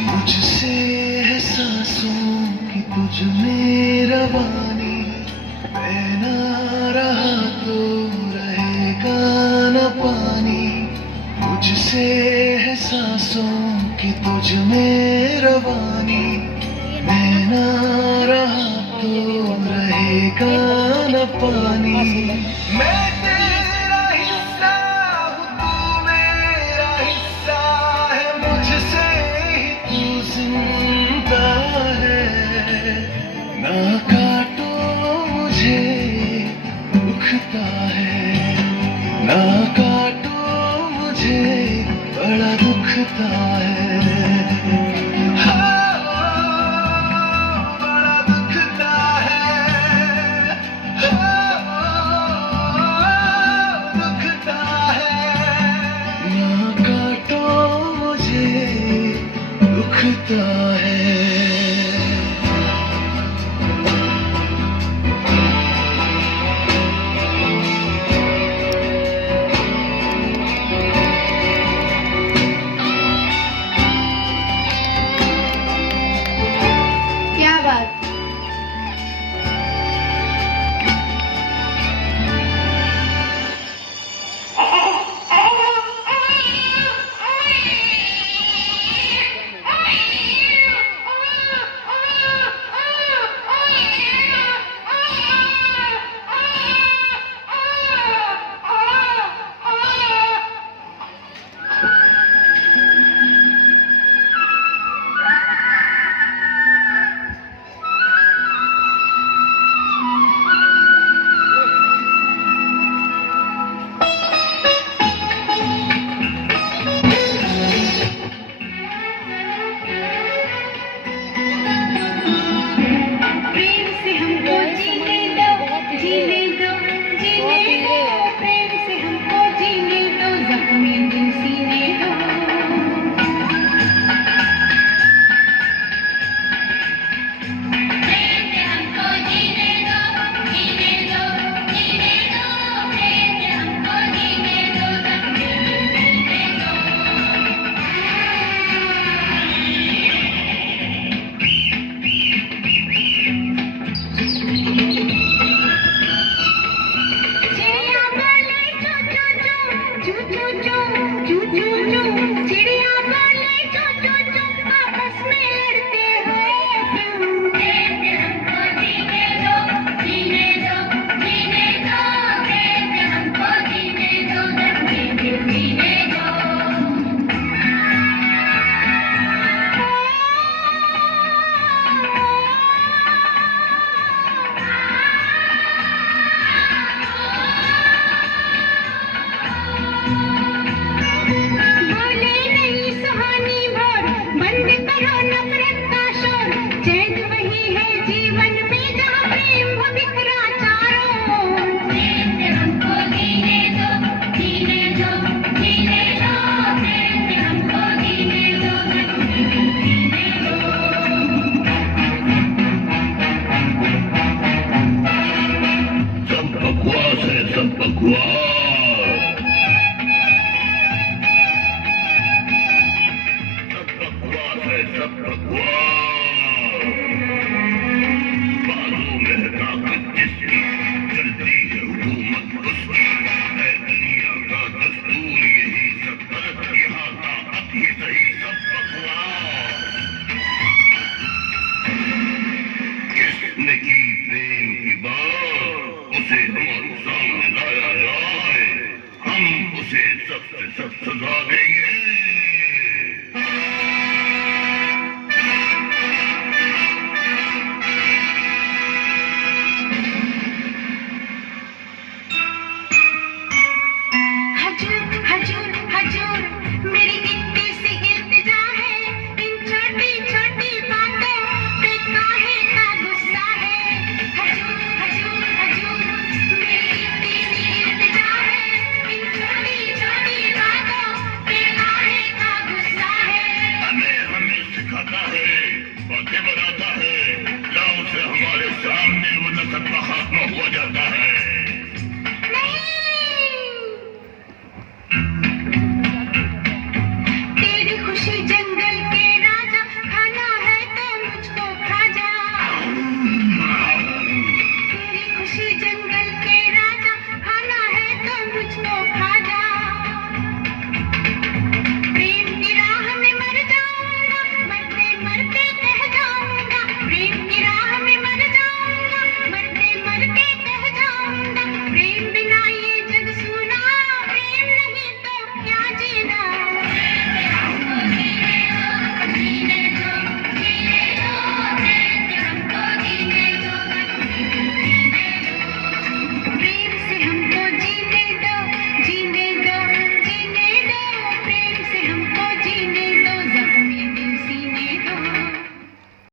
मुझसे है सांसों की तुझ में रवानी, मैं ना रहा तो रहेगा न पानी। मुझसे है सांसों की तुझ में रवानी, मैं ना रहा तो रहेगा न पानी। मैं तेरा हिस्सा हूँ, तू मेरा हिस्सा है, मुझसे ही तू जिंदा है। ना काटो मुझे दुखता है, ना काटो मुझे बड़ा दुखता है। बड़ा दुखता है, दुखता है। ना काटो मुझे दुखता है। क्या बात। प्रेम से हमको जीने दो, जीने दो, जीने दो।